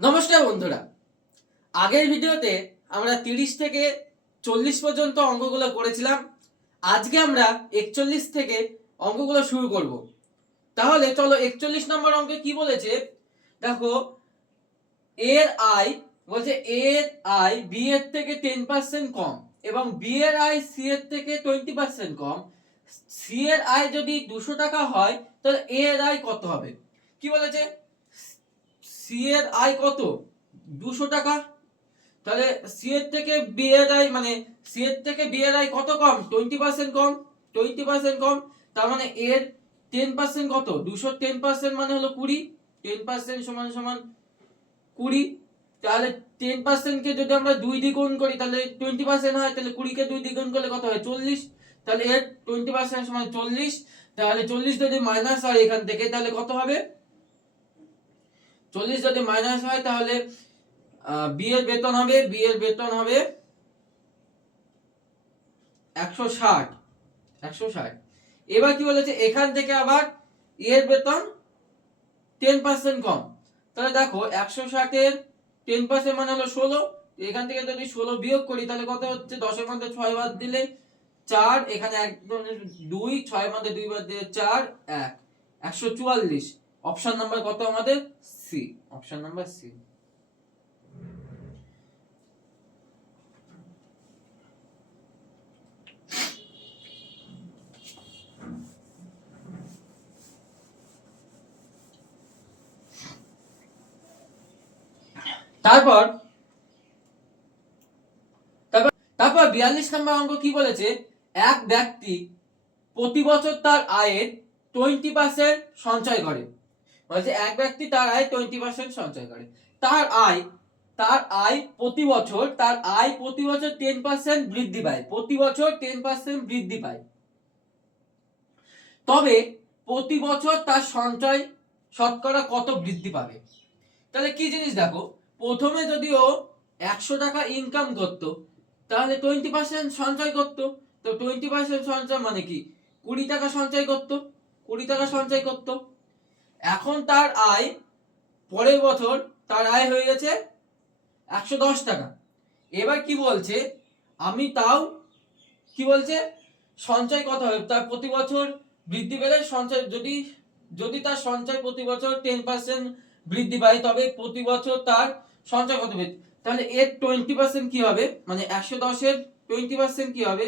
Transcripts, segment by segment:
নমস্কার বন্ধুরা। আগের ভিডিওতে আমরা তিরিশ থেকে চল্লিশ পর্যন্ত অঙ্কগুলো করেছিলাম। আজকে আমরা একচল্লিশ থেকে অঙ্কগুলো শুরু করব। তাহলে চলো একচল্লিশ নম্বর অঙ্কে কি বলেছে? দেখো এর আই বলছে এর আই বি এর থেকে টেন পার্সেন্ট কম এবং বি এর আই সি এর থেকে টোয়েন্টি পার্সেন্ট কম। সি এর আয় যদি দুশো টাকা হয়, তাহলে এ এর আয় কত হবে? কি বলেছে? সি এর আয় কত? দুশো টাকা। তাহলে সি এর থেকে বি এর আয় মানে সি এর থেকে বি এর আয় কত কম? টোয়েন্টি পার্সেন্ট কম। টোয়েন্টি পার্সেন্ট কম। তার মানে এর টেন পার্সেন্ট কত? দুশো টেন পার্সেন্ট মানে হলো কুড়ি। টেন পার্সেন্ট সমান সমান কুড়ি। তাহলে টেন পার্সেন্টকে যদি আমরা দুই দ্বিগুণ করি, তাহলে টোয়েন্টি পার্সেন্ট হয়। তাহলে কুড়িকে দুই দ্বিগুণ করলে কত হয়? চল্লিশ। তাহলে এর টোয়েন্টি পার্সেন্ট সমান চল্লিশ। তাহলে চল্লিশ যদি মাইনাস হয় এখান থেকে, তাহলে কত হবে? চল্লিশ যদি মাইনাস হয় তাহলে বি এর বেতন হবে বি এর বেতন হবে একশো ষাট একশো ষাট। এবার কি বলেছে? এখান থেকে আবার এর বেতন টেন পার্সেন্ট কম। তাহলে দেখো, একশো ষাটের টেন পার্সেন্ট মানে হলো ষোলো। এখান থেকে যদি ষোলো বিয়োগ করি, তাহলে কত হচ্ছে? দশের মধ্যে ছয় বাদ দিলে চার, এখানে একদম দুই ছয় মধ্যে দুই বাদ দিলে চার, এক। একশো চুয়াল্লিশ। অপশন নাম্বার কত আমাদের? সি অপশন নাম্বার সি তারপর তারপর তারপর বিয়াল্লিশ নম্বর অঙ্ক কি বলেছে? এক ব্যক্তি প্রতি বছর তার আয়ের টোয়েন্টি পার্সেন্ট সঞ্চয় করে। বলছে, এক ব্যক্তি তার আয় টোয়েন্টি পার্সেন্ট সঞ্চয় করে। তার আয় তার আয় প্রতি বছর, তার আয় প্রতি বছর টেন পার্সেন্ট বৃদ্ধি পায়। প্রতি বছর টেন পার্সেন্ট বৃদ্ধি পায়। তবে প্রতি বছর তার সঞ্চয় শতকরা কত বৃদ্ধি পাবে? তাহলে কি জিনিস দেখো? প্রথমে যদি ও একশো টাকা ইনকাম করতো, তাহলে টোয়েন্টি পার্সেন্ট সঞ্চয় করতো। তো টোয়েন্টি পার্সেন্ট সঞ্চয় মানে কি? কুড়ি টাকা সঞ্চয় করতো। কুড়ি টাকা সঞ্চয় করতো। এখন তার আয় পরের বছর তার আয় হয়ে গেছে একশো দশ টাকা। এবার কি বলছে? আমি তাও কি বলছে? সঞ্চয় কত হবে? তার প্রতি বছর বৃদ্ধি পেলে সঞ্চয় যদি যদি তার সঞ্চয় প্রতি বছর টেন পার্সেন্ট বৃদ্ধি পায়, তবে প্রতি বছর তার সঞ্চয় কত হবে? তাহলে এর টোয়েন্টি পার্সেন্ট কি হবে? মানে একশো দশের টোয়েন্টি পার্সেন্ট কি হবে?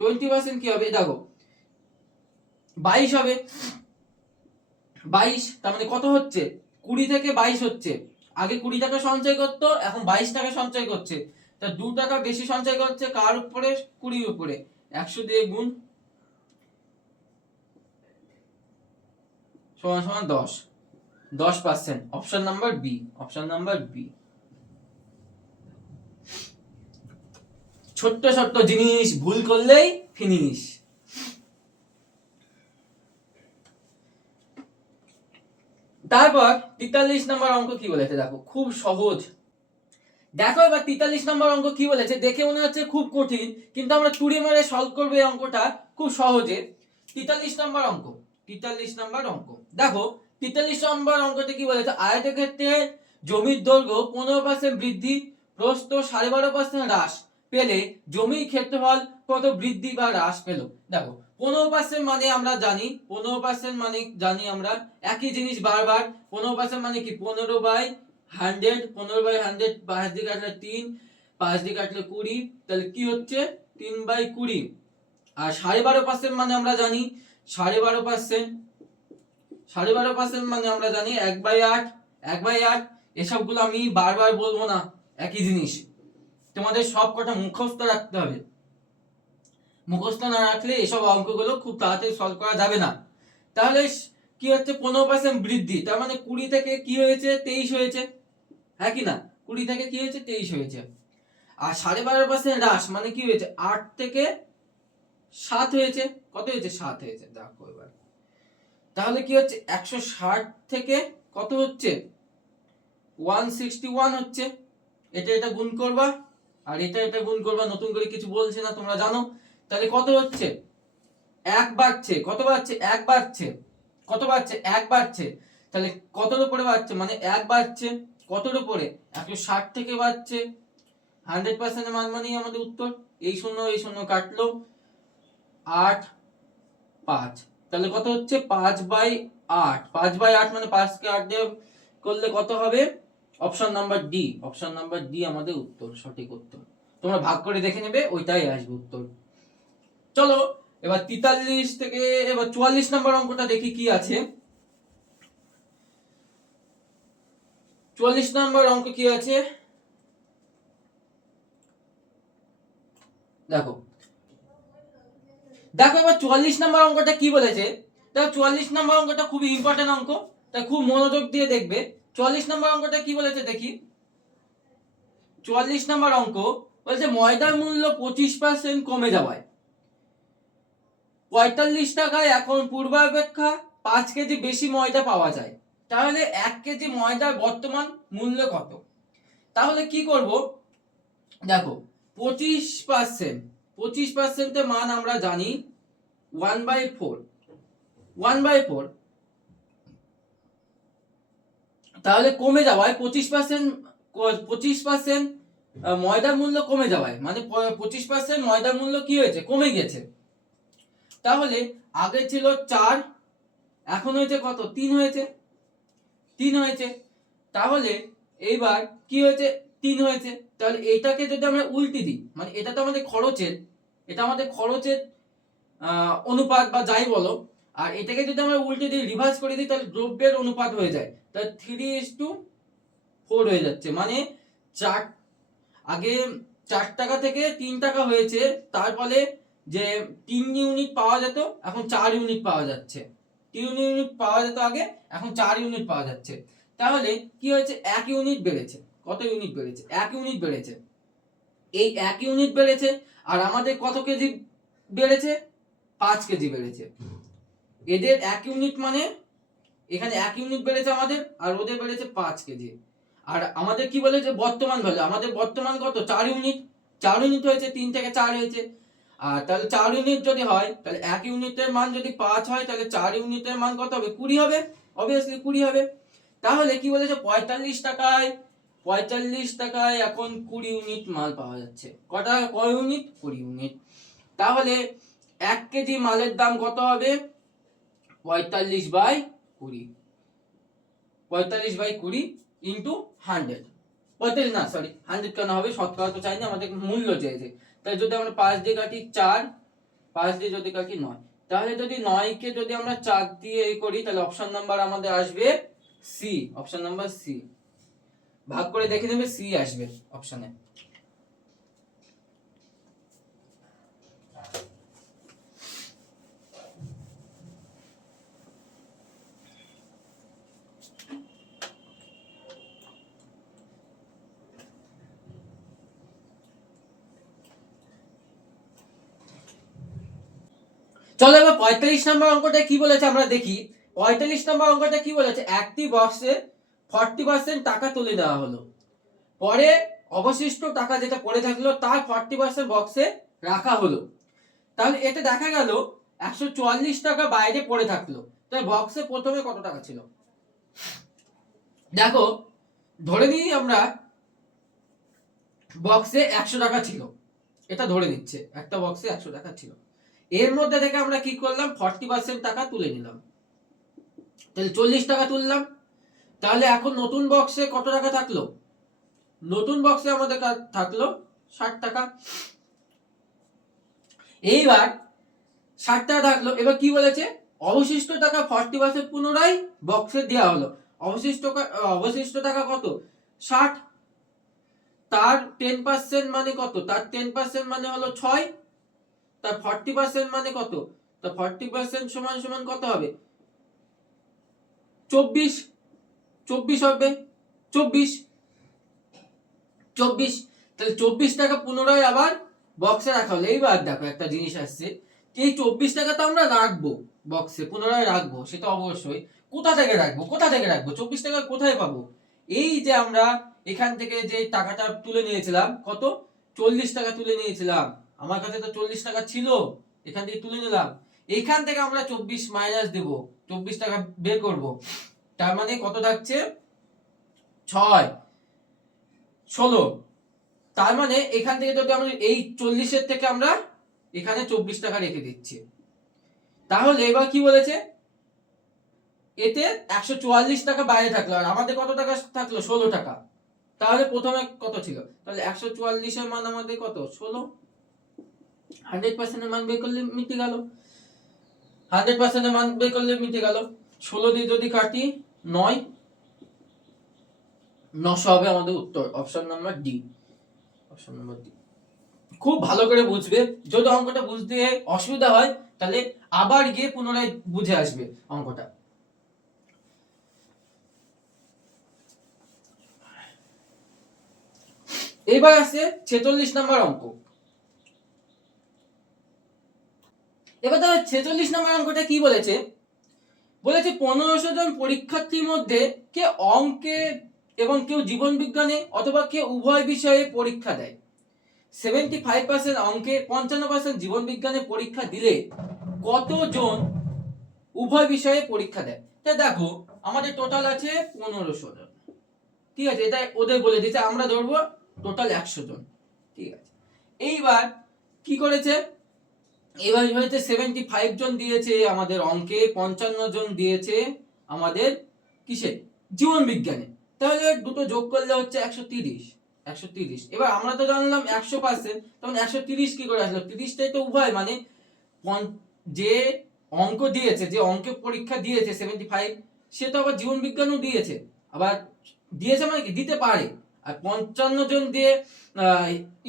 টোয়েন্টি পার্সেন্ট কি হবে? দেখো বাইশ হবে। বাইশ, তার মানে কত হচ্ছে? কুড়ি থেকে বাইশ হচ্ছে। আগে কুড়ি টাকা সঞ্চয় করতো, এখন বাইশ টাকা সঞ্চয় করছে। তা দু টাকা বেশি সঞ্চয় করছে কার উপরে? কুড়ির উপরে। একশো দিয়ে গুণ সমান সমান দশ। দশ percent option number B option number B ছোট্ট ছোট্ট জিনিস ভুল করলেই ফিনিশ তারপর তেতাল্লিশ নম্বর অঙ্ক কি বলেছে? দেখো, খুব সহজ। দেখো এবার তেতাল্লিশ নম্বর অঙ্ক কি বলেছে? দেখে মনে হচ্ছে খুব কঠিন, কিন্তু আমরা চুরি মেরে সলভ করব এই অঙ্কটা খুব সহজে। তেতাল্লিশ নম্বর অঙ্ক, তেতাল্লিশ নম্বর অঙ্ক। দেখো, তেতাল্লিশ নম্বর অঙ্কতে কি বলেছে? আয়তক্ষেত্রে জমির দৈর্ঘ্য পনেরো পার্সেন্ট বৃদ্ধি, প্রস্থ সাড়ে বারো পার্সেন্ট হ্রাস পেলে জমির ক্ষেত্রফল কত বৃদ্ধি বা হ্রাস পেল? দেখো পনেরো পার্সেন্ট মানে আমরা জানি, পনেরো পার্সেন্ট মানে জানি আমরা একই জিনিস বারবার, পনেরো পার্সেন্ট মানে কি? পনেরো বাই হান্ড্রেড, পনেরো বাই হান্ড্রেড, পাঁচ দিয়ে কাটলে তিন, পাঁচ দিয়ে কাটলে কুড়ি, তাহলে কি হচ্ছে? তিন বাই কুড়ি। আর সাড়ে বারো পার্সেন্ট মানে আমরা জানি, সাড়ে বারো পার্সেন্ট সাড়ে বারো পার্সেন্ট মানে আমরা জানি এক বাই আট, এক বাই আট, এসবগুলো আমি বারবার বলব না, একই জিনিস। তোমাদের সব কটা মুখস্থ রাখতে হবে। মুখস্থ না রাখলে এসব অঙ্কগুলো খুব তাড়াতাড়ি সলভ করা যাবে না। তাহলে কি হচ্ছে? পনেরো পার্সেন্ট বৃদ্ধি। তার মানে কুড়ি থেকে কি হয়েছে? তেইশ হয়েছে। হ্যাঁ কি না? কুড়ি থেকে কি হয়েছে? তেইশ হয়েছে। আর সাড়ে বারো পার্সেন্ট হ্রাস মানে কি হয়েছে? আট থেকে সাত হয়েছে। কত হয়েছে? সাত হয়েছে। দেখো এবার। তাহলে কি হচ্ছে? একশো ষাট থেকে কত হচ্ছে? ওয়ান সিক্সটি ওয়ান হচ্ছে। এটা এটা গুণ করবা। আর এটা এটা গুণ করবা। নতুন করে কিছু বলছে না, তোমরা জানো। তাহলে কত হচ্ছে? এক বাড়ছে। কত বাড়ছে? এক বাড়ছে। কত বাড়ছে? এক বাড়ছে। তাহলে কতর উপরে বাড়ছে? মানে এক বাড়ছে। কতর উপরে? একশো ষাট থেকে বাড়ছে। হান্ড্রেড পার্সেন্টের মান মানেই আমাদের উত্তর। এই শূন্য এই শূন্য কাটলো। আট, পাঁচ। তাহলে কত হচ্ছে? পাঁচ বাই আট। পাঁচ বাই আট মানে পাঁচকে আট দিয়ে করলে কত হবে? Option number D option number D আমাদের উত্তর, সঠিক উত্তর। তোমরা ভাগ করে দেখে নেবে, ওইটাই আসবে উত্তর। চলো, এবার তেতাল্লিশ থেকে, এবার চুয়াল্লিশ নম্বর অঙ্কটা দেখি কি আছে। চুয়াল্লিশ নম্বর অঙ্ক কি আছে? দেখো। দেখো এবার চুয়াল্লিশ নম্বর অঙ্কটা কি বলেছে? দেখো চুয়াল্লিশ নম্বর অঙ্কটা খুবই ইম্পর্টেন্ট অঙ্ক, তাই খুব মনোযোগ দিয়ে দেখবে। চুয়াল্লিশ নম্বর অঙ্কটা কি বলেছে দেখি? চুয়াল্লিশ নম্বর অঙ্ক বলছে ময়দার মূল্য পঁচিশ পার্সেন্ট কমে যাওয়ায়। পঁয়তাল্লিশ টাকায় এখন পূর্বাপেক্ষা পাঁচ কেজি বেশি ময়দা পাওয়া যায়। তাহলে এক কেজি ময়দার বর্তমান মূল্য কত? তাহলে কি করব? দেখো, পঁচিশ পার্সেন্ট পঁচিশ পার্সেন্টের মান আমরা জানি one by four one by four তাহলে কমে যাওয়ায় পঁচিশ পার্সেন্ট পঁচিশ পার্সেন্ট ময়দার মূল্য কমে যাওয়ায় মানে পঁচিশ পার্সেন্ট ময়দার মূল্য কি হয়েছে? কমে গেছে। তাহলে আগে ছিল চার, এখন হয়েছে কত? তিন হয়েছে। তিন হয়েছে। তাহলে এইবার কি হয়েছে? তিন হয়েছে। তাহলে এটাকে যদি আমরা উল্টি দিই মানে এটা তো আমাদের খরচের, এটা আমাদের খরচের অনুপাত বা যাই বলো, আর এটাকে যদি আমরা উল্টে দিই রিভার্স করে দিই, তাহলে দ্রব্যের অনুপাত হয়ে যায়। তাহলে থ্রি ইস টু ফোর হয়ে যাচ্ছে। মানে চার, আগে চার টাকা থেকে তিন টাকা হয়েছে, তার ফলে যে তিন ইউনিট পাওয়া যেত, এখন চার ইউনিট পাওয়া যাচ্ছে। তিন ইউনিট পাওয়া যেত আগে, এখন চার ইউনিট পাওয়া যাচ্ছে। তাহলে কি হয়েছে? এক ইউনিট বেড়েছে। কত ইউনিট বেড়েছে? এক ইউনিট বেড়েছে। এই এক ইউনিট বেড়েছে, আর আমাদের কত কেজি বেড়েছে? পাঁচ কেজি বেড়েছে। এদের এক ইউনিট মানে এখানে এক ইউনিট বেড়েছে আমাদের, আর ওদের বেড়েছে পাঁচ কেজি। আর আমাদের কি বলেছে? বর্তমান ভ্যালু আমাদের বর্তমান কত? চার ইউনিট চার ইউনিট হয়েছে, তিন থেকে চার হয়েছে। আর তাহলে চার ইউনিট যদি হয়, তাহলে এক ইউনিটের মান যদি পাঁচ হয়, তাহলে চার ইউনিটের মান কত হবে? কুড়ি হবে। অবভিয়াসলি কুড়ি হবে। তাহলে কি বলেছে? পঁয়তাল্লিশ টাকায় পঁয়তাল্লিশ টাকায় এখন কুড়ি ইউনিট মাল পাওয়া যাচ্ছে। কটা? কয় ইউনিট কুড়ি ইউনিট তাহলে এক কেজি মালের দাম কত হবে? পঁয়তাল্লিশ বাই কুড়ি। পঁয়তাল্লিশ বাই কুড়ি ইন্টু হান্ড্রেড পঁয়তাল্লিশ না সরি হান্ড্রেড কেন হবে? শতকরা তো চাইনি, আমাদের মূল্য চেয়েছে। তাই যদি আমরা পাঁচ দিয়ে কাটি চার, পাঁচ দিয়ে যদি কাটি নয়, তাহলে যদি নয়কে যদি আমরা চার দিয়ে এই করি, তাহলে অপশন নাম্বার আমাদের আসবে সি অপশন নাম্বার সি ভাগ করে দেখে নেবে সি আসবে অপশনে চলো এবার পঁয়তাল্লিশ নম্বর অঙ্কটা কি বলেছে আমরা দেখি। পঁয়তাল্লিশ নম্বর অঙ্কটা কি বলেছে? একটি বক্সে ফর্টি পার্সেন্ট টাকা তুলে দেওয়া হলো। পরে অবশিষ্ট টাকা যেটা পড়ে থাকল, তার ফর্টি পার্সেন্ট বক্সে রাখা হলো। তাহলে এটা দেখা গেল একশো চুয়াল্লিশ টাকা বাইরে পড়ে থাকল। তাই বক্সে প্রথমে কত টাকা ছিল? দেখো, ধরে নিই আমরা বক্সে একশো টাকা ছিল। এটা ধরে নিচ্ছে। একটা বক্সে একশো টাকা ছিল। এর মধ্যে থেকে আমরা কি করলাম? ফর্টি পার্সেন্ট টাকা তুলে নিলাম। তাহলে চল্লিশ টাকা তুললাম। তাহলে এখন নতুন বক্সে কত টাকা থাকল? নতুন বক্সে আমাদের থাকল ষাট টাকা। এইবার ষাট টাকা থাকল। এবার কি বলেছে? অবশিষ্ট টাকা ফর্টি পার্সেন্ট পুনরায় বক্সে দেওয়া হলো। অবশিষ্ট অবশিষ্ট টাকা কত? ষাট। তার টেন পার্সেন্ট মানে কত? তার টেন পার্সেন্ট মানে হলো ছয়। তার ফর্টি পার্সেন্ট মানে কত? তা ফর্টি পার্সেন্ট সমান সমান কত হবে? চব্বিশ। চব্বিশ হবে। চব্বিশ। চব্বিশ। তাহলে চব্বিশ টাকা পুনরায় আবার বক্সে রাখা হলো। এইবার দেখো একটা জিনিস আসছে। এই চব্বিশ টাকা তো আমরা রাখব বক্সে পুনরায় রাখব, সেটা অবশ্যই। কোথা থেকে রাখব? কোথা থেকে রাখব? চব্বিশ টাকা কোথায় পাবো? এই যে আমরা এখান থেকে যে টাকাটা তুলে নিয়েছিলাম, কত? চল্লিশ টাকা তুলে নিয়েছিলাম। আমার কাছে তো চল্লিশ টাকা ছিল, এখান থেকে তুলে নিলাম। এখান থেকে আমরা চব্বিশ মাইনাস দেব, চব্বিশ টাকা বের করব। তার মানে কত থাকছে? ছয়। ষোলো। তার মানে এখান থেকে যদি আমরা এই চল্লিশের থেকে আমরা এখানে চব্বিশ টাকা রেখে দিচ্ছি। তাহলে এবার কি বলেছে? এতে একশো চুয়াল্লিশ টাকা বাইরে থাকল, আর আমাদের কত টাকা থাকল? ষোলো টাকা। তাহলে প্রথমে কত ছিল? তাহলে একশো চুয়াল্লিশের মান আমাদের কত? ষোলো। হান্ড্রেড পার্সেন্টের মান বের করলে মিটে গেল। হান্ড্রেড পার্সেন্টের মান বের করলে মিটে গেল। ষোলো দিয়ে যদি কাটি, নয়। নশো হবে আমাদের উত্তর। Option number D. Option number D. খুব ভালো করে বুঝবে। যদি অঙ্কটা বুঝতে অসুবিধা হয়, তাহলে আবার গিয়ে পুনরায় বুঝে আসবে অঙ্কটা। এবার আছে ছেচল্লিশ নাম্বার অঙ্ক। এবার তাহলে ছেচল্লিশ নাম্বার অঙ্কটা কি বলেছে? বলেছে পনেরোশো জন পরীক্ষার্থীর মধ্যে কে অঙ্কে এবং কেউ জীবন বিজ্ঞানে অথবা কেউ উভয় বিষয়ে পরীক্ষা দেয়। সেভেন্টি ফাইভ পার্সেন্ট অঙ্কে পঞ্চান্ন পার্সেন্ট জীবন বিজ্ঞানে পরীক্ষা দিলে কতজন উভয় বিষয়ে পরীক্ষা দেয়? তা দেখো, আমাদের টোটাল আছে পনেরোশো জন। ঠিক আছে? এটা ওদের বলে দিচ্ছে আমরা ধরবো টোটাল একশো জন। ঠিক আছে? এইবার কি করেছে? এবার হয়েছে সেভেন্টি ফাইভ জন দিয়েছে, আমাদের অঙ্কে পঞ্চান্ন জন দিয়েছে আমাদের কিসে জীবন বিজ্ঞানে। তাহলে দুটো যোগ করলে হচ্ছে একশো তিরিশ একশো তিরিশ। এবার আমরা তো জানলাম একশো পার্সেন্ট তখন একশো তিরিশ কি করে আসলো? তিরিশটাই তো উভয় মানে যে অঙ্ক দিয়েছে, যে অঙ্কে পরীক্ষা দিয়েছে সেভেন্টি ফাইভ সে তো আবার জীবন বিজ্ঞানও দিয়েছে। আবার দিয়েছে মানে কি? দিতে পারে। আর পঞ্চান্ন জন দিয়ে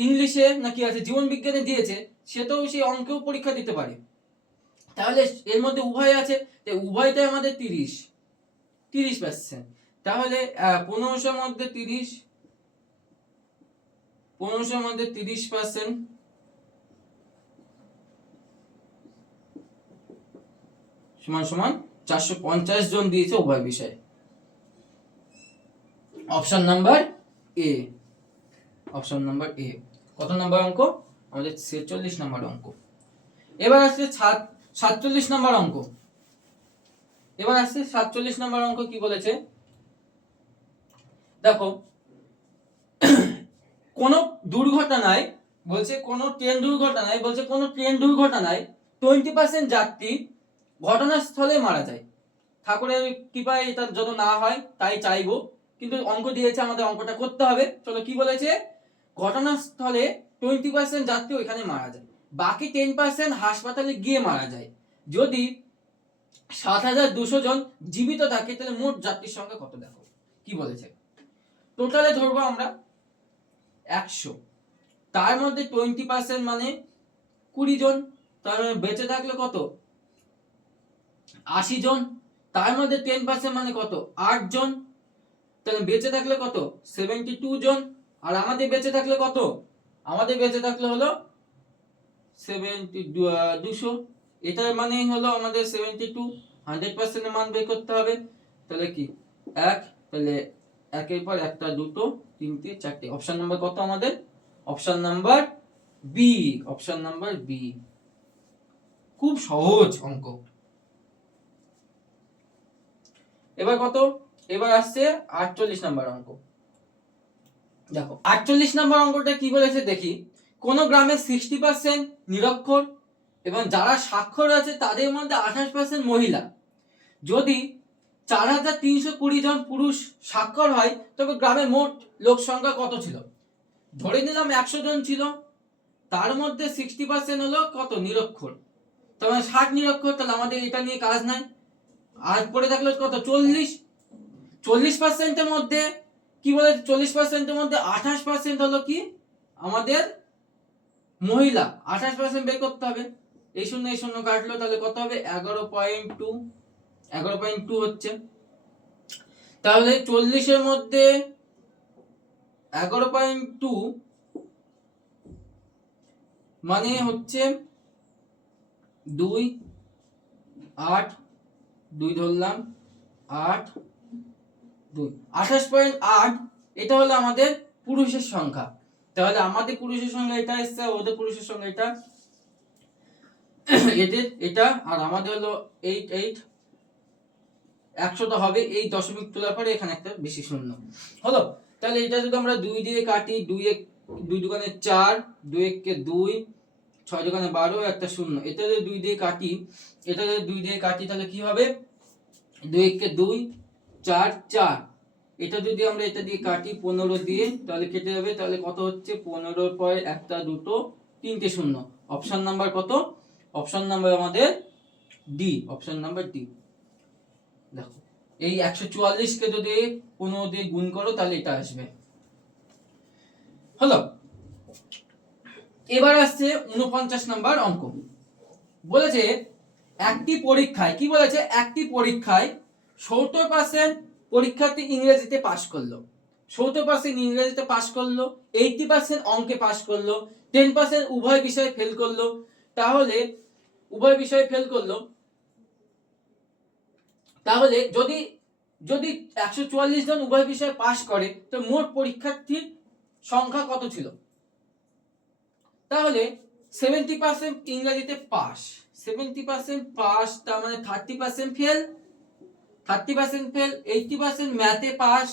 ইংলিশে নাকি আছে? জীবন বিজ্ঞানে দিয়েছে। সে তো সেই অঙ্কেও পরীক্ষা দিতে পারে। তাহলে এর মধ্যে উভয় আছে তো উভয়টাই আমাদের তিরিশ। তিরিশ পার্সেন্ট তাহলে পনেরোশোর মধ্যে তিরিশ, পনেরোশোর মধ্যে তিরিশ পার্সেন্ট সমান সমান চারশো পঞ্চাশ জন দিয়েছে উভয় বিষয়ে। Option number A option number A কত নাম্বার অঙ্ক? আমাদের ছেচল্লিশ নাম্বার অঙ্ক। এবার আসছে সাত- সাতচল্লিশ নাম্বার অঙ্ক। এবার আসছে সাতচল্লিশ নাম্বার অঙ্ক কি বলেছে? দেখো, কোন দুর্ঘটনায় বলছে কোন ট্রেন দুর্ঘটনায়, বলছে কোন ট্রেন দুর্ঘটনায় টোয়েন্টি পার্সেন্ট যাত্রী ঘটনাস্থলে মারা যায়। ঠাকুরের কৃপায় এটা যত না হয়, তাই চাইব। কিন্তু অঙ্ক দিয়েছে আমাদের অঙ্কটা করতে হবে। চলো কি বলেছে? ঘটনাস্থলে টোয়েন্টি পার্সেন্ট যাত্রী ওইখানে মারা যায়। বাকি টেন পার্সেন্ট হাসপাতালে গিয়ে মারা যায়। যদি সাত হাজার দুশো জন জীবিত থাকে, তাহলে মোট যাত্রীর সংখ্যা কত দেখো? কি বলেছে? টোটালে ধরবো আমরা একশো। তার মধ্যে টোয়েন্টি পার্সেন্ট মানে কুড়ি জন তার বেঁচে থাকলে কত? আশি জন। তার মধ্যে টেন পার্সেন্ট মানে কত? আট জন। তাহলে বেঁচে থাকলে কত? সেভেন্টি টু জন। আর আমাদের বেঁচে থাকলে কত? আমাদের বেঁচে থাকলে হলো সেভেন্টি দুশো। এটার মানে হলো আমাদের সেভেন্টি টু হান্ড্রেড পার্সেন্টের মান বের করতে হবে। তাহলে কি? এক, তাহলে একের পর একটা, দুটো তিনটে চারটে। অপশান নাম্বার কত আমাদের? Option number B option number B খুব সহজ অঙ্ক। এবার কত? এবার আসছে আটচল্লিশ নাম্বার অঙ্ক। দেখো, আটচল্লিশ নাম্বার অঙ্কটা কি বলেছে দেখি। কোন গ্রামে সিক্সটি পার্সেন্ট নিরক্ষর এবং যারা স্বাক্ষর আছে তাদের মধ্যে আঠাশ পার্সেন্ট মহিলা। যদি চার হাজার তিনশো কুড়ি জন পুরুষ স্বাক্ষর হয়, তবে গ্রামের মোট লোক সংখ্যা কত ছিল? ধরে নিলাম একশো জন ছিল, তার মধ্যে সিক্সটি পার্সেন্ট হলো কত? নিরক্ষর। তার মানে ষাট নিরক্ষর, তাহলে আমাদের এটা নিয়ে কাজ নাই। আর পড়ে থাকল কত? চল্লিশ। চল্লিশ পার্সেন্টের মধ্যে কি বলে, চল্লিশ পার্সেন্টের মধ্যে আঠাশ পার্সেন্ট হলো কি? আমাদের মহিলা। আঠাশ পার্সেন্ট বের করতে হবে। এই শূন্য এই শূন্য কাটলো, তাহলে কত হবে? এগারো পয়েন্ট টু। এগারো পয়েন্ট টু হচ্ছে। তাহলে চল্লিশের মধ্যে এগারো পয়েন্ট টু মানে হচ্ছে দুই, আট, দুই ধরলাম, আট দুই। আঠাশ পয়েন্ট আট, এটা হলো আমাদের পুরুষের সংখ্যা। তাহলে আমাদের পুরুষের সংখ্যা এটা এসছে ওদের পুরুষের সংখ্যা এটা এদের, এটা, আর আমাদের হলো এইট এইট একশোটা হবে, এই দশমিক তোলার পরে এখানে একটা বেশি শূন্য। হলো, তাহলে এটা যদি আমরা দুই দিয়ে কাটি, দুই এক, দুই দোকানে চার, দুই এককে দুই, ছয় দোকানে বারো, একটা শূন্য। এটা যদি দুই দিয়ে কাটি, এটা যদি দুই দিয়ে কাটি, তাহলে কি হবে? দুই এককে দুই চার চার। এটা যদি আমরা এটা দিয়ে কাটি পনেরো দিয়ে, তাহলে কেটে যাবে তাহলে কত হচ্ছে? পনেরোর পরে একটা দুটো তিনটে শূন্য। অপশান নাম্বার কত? অপশান নাম্বার আমাদের ডি অপশান নাম্বার ডি দেখো, এই একশো চুয়াল্লিশকে যদি পনেরো দিয়ে গুণ করো, তাহলে এটা আসবে। হলো। এবার আসছে উনপঞ্চাশ নাম্বার অঙ্ক। বলেছে একটি পরীক্ষায়, কি বলেছে? একটি পরীক্ষায় সত্তর পার্সেন্ট পরীক্ষার্থী ইংরেজিতে পাশ করল। সত্তর পার্সেন্ট ইংরেজিতে পাশ করল এইটি পার্সেন্ট অঙ্কে পাশ করল টেন পার্সেন্ট উভয় বিষয়ে ফেল করল। তাহলে, উভয় বিষয়ে ফেল করল। তাহলে যদি যদি একশো চুয়াল্লিশ জন উভয় বিষয়ে পাশ করে, তো মোট পরীক্ষার্থীর সংখ্যা কত ছিল? তাহলে সেভেন্টি পার্সেন্ট ইংরেজিতে পাস সেভেন্টি পার্সেন্ট পাস তার মানে thirty percent fail thirty percent fail, eighty percent ম্যাথে পাস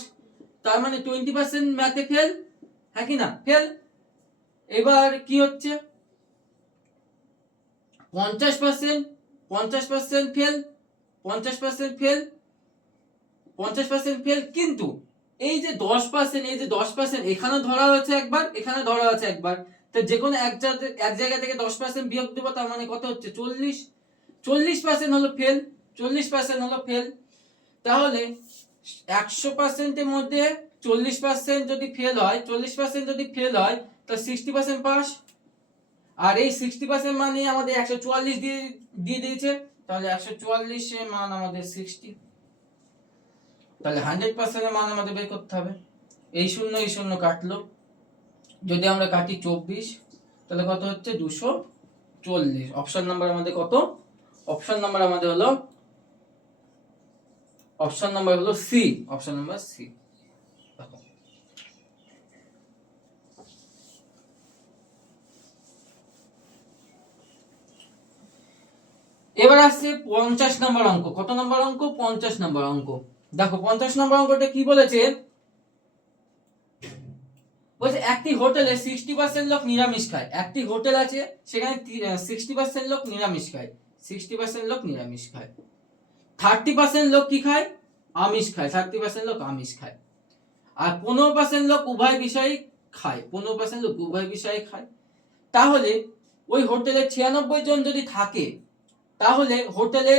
তার মানে টোয়েন্টি পার্সেন্ট ম্যাথে ফেল হ্যাঁ কি না? ফেল এবার কি হচ্ছে? পঞ্চাশ পার্সেন্ট পঞ্চাশ পার্সেন্ট ফেল পঞ্চাশ পার্সেন্ট ফেল পঞ্চাশ পার্সেন্ট ফেল কিন্তু এই যে দশ পার্সেন্ট এই যে দশ পার্সেন্ট এখানে ধরা হয়েছে একবার এখানে ধরা হয়েছে একবার। তো যে কোনো এক এক জায়গা থেকে দশ পার্সেন্ট বিয়োগ দেবো, তার মানে কত হচ্ছে? চল্লিশ। চল্লিশ পার্সেন্ট হলো ফেল চল্লিশ পার্সেন্ট হলো ফেল তাহলে একশো পার্সেন্টের মধ্যে চল্লিশ পার্সেন্ট যদি ফেল হয়, চল্লিশ পার্সেন্ট যদি ফেল হয় তো সিক্সটি পার্সেন্ট পাস আর এই সিক্সটি পার্সেন্ট মানে আমাদের একশো চুয়াল্লিশ দিয়ে দিয়ে দিয়েছে, তাহলে একশো চুয়াল্লিশের মান আমাদের সিক্সটি তাহলে হান্ড্রেড পার্সেন্টের মান আমাদের বের করতে হবে। এই শূন্য এই শূন্য কাটলো। যদি আমরা কাটি চব্বিশ, তাহলে কত হচ্ছে? দুশো চল্লিশ। অপশন নাম্বার আমাদের কত? অপশন নাম্বার আমাদের হলো অপশন নাম্বার হলো সি। Option number C. এবার আসছে পঞ্চাশ নম্বর অঙ্ক। কত নম্বর অঙ্ক? পঞ্চাশ নম্বর অঙ্ক। দেখো, পঞ্চাশ নম্বর অঙ্কটা কি বলেছে? বলছে, একটি হোটেলে সিক্সটি পার্সেন্ট লোক নিরামিষ খায়। একটি হোটেল আছে, সেখানে সিক্সটি পার্সেন্ট লোক নিরামিষ খায়। সিক্সটি পার্সেন্ট লোক নিরামিষ খায়। থার্টি পার্সেন্ট লোক কি খায়? আমিষ খায়। থার্টি পার্সেন্ট লোক আমিষ খায়। আর পনেরো পার্সেন্ট লোক উভয় বিষয় খায়। পনেরো পার্সেন্ট লোক উভয় বিষয়ে খায়। তাহলে ওই হোটেলে ছিয়ানব্বই জন যদি থাকে, তাহলে হোটেলে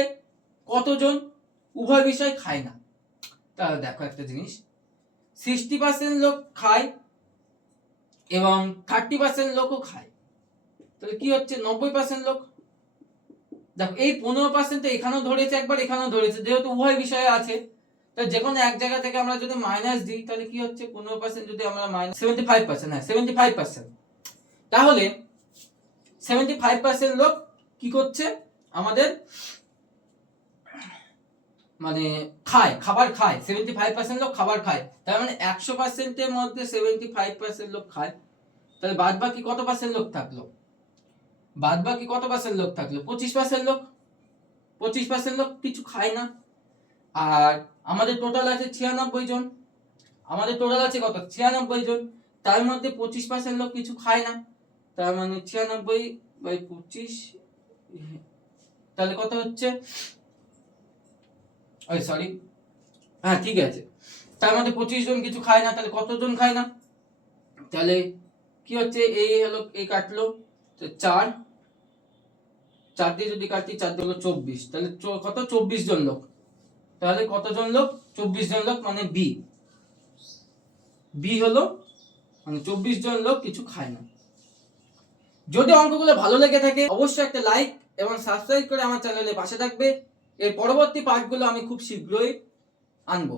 কতজন? উভয় বিষয় খায় না। তাহলে দেখো একটা জিনিস। সিক্সটি পার্সেন্ট লোক খায় এবং থার্টি পার্সেন্ট লোকও খায়। তাহলে কি হচ্ছে? নব্বই পার্সেন্ট লোক দেখো, এই পনেরো পার্সেন্ট তো এখানেও ধরেছে একবার, এখানেও ধরেছে। যেহেতু উভয় বিষয়ে আছে, তো যে কোনো এক জায়গা থেকে আমরা যদি মাইনাস দিই, তাহলে কি হচ্ছে? পনেরো পার্সেন্ট যদি আমরা মাইনাস সেভেন্টি ফাইভ পার্সেন্ট হ্যাঁ সেভেন্টি ফাইভ পার্সেন্ট তাহলে সেভেন্টি ফাইভ পার্সেন্ট লোক কি করছে? আমাদের মানে খায়, খাবার খায়। সেভেন্টি ফাইভ পার্সেন্ট লোক খাবার খায়। তার মানে একশো পার্সেন্টের মধ্যে সেভেন্টি ফাইভ পার্সেন্ট লোক খায়। তাহলে বাদ বাকি কত পার্সেন্ট লোক থাকল? বাদ বাকি কত পার্সেন্ট লোক থাকল? পঁচিশ পার্সেন্ট লোক। পঁচিশ পার্সেন্ট লোক কিছু খায় না। আর আমাদের টোটাল আছে ছিয়ানব্বই জন। আমাদের টোটাল আছে কত? ছিয়ানব্বই জন। তার মধ্যে পঁচিশ পার্সেন্ট লোক কিছু খায় না। তার মানে ছিয়ানব্বই বাই পঁচিশ, তাহলে কত হচ্ছে? ওই সরি হ্যাঁ ঠিক আছে। তার মধ্যে পঁচিশ জন কিছু খায় না, তাহলে কতজন খায় না? তাহলে কি হচ্ছে? এই হলো, এই কাটলো। তো চার। চার দিয়ে যদি কাটি, চার দিয়ে চব্বিশ, তাহলে কত? চব্বিশ জন লোক। তাহলে কতজন লোক? চব্বিশ জন লোক মানে বি বি হলো মানে চব্বিশ জন লোক কিছু খায় না। যদি অঙ্কগুলো ভালো লেগে থাকে, অবশ্যই একটা লাইক এবং সাবস্ক্রাইব করে আমার চ্যানেলে পাশে থাকবে। এর পরবর্তী পার্টগুলো আমি খুব শীঘ্রই আনব।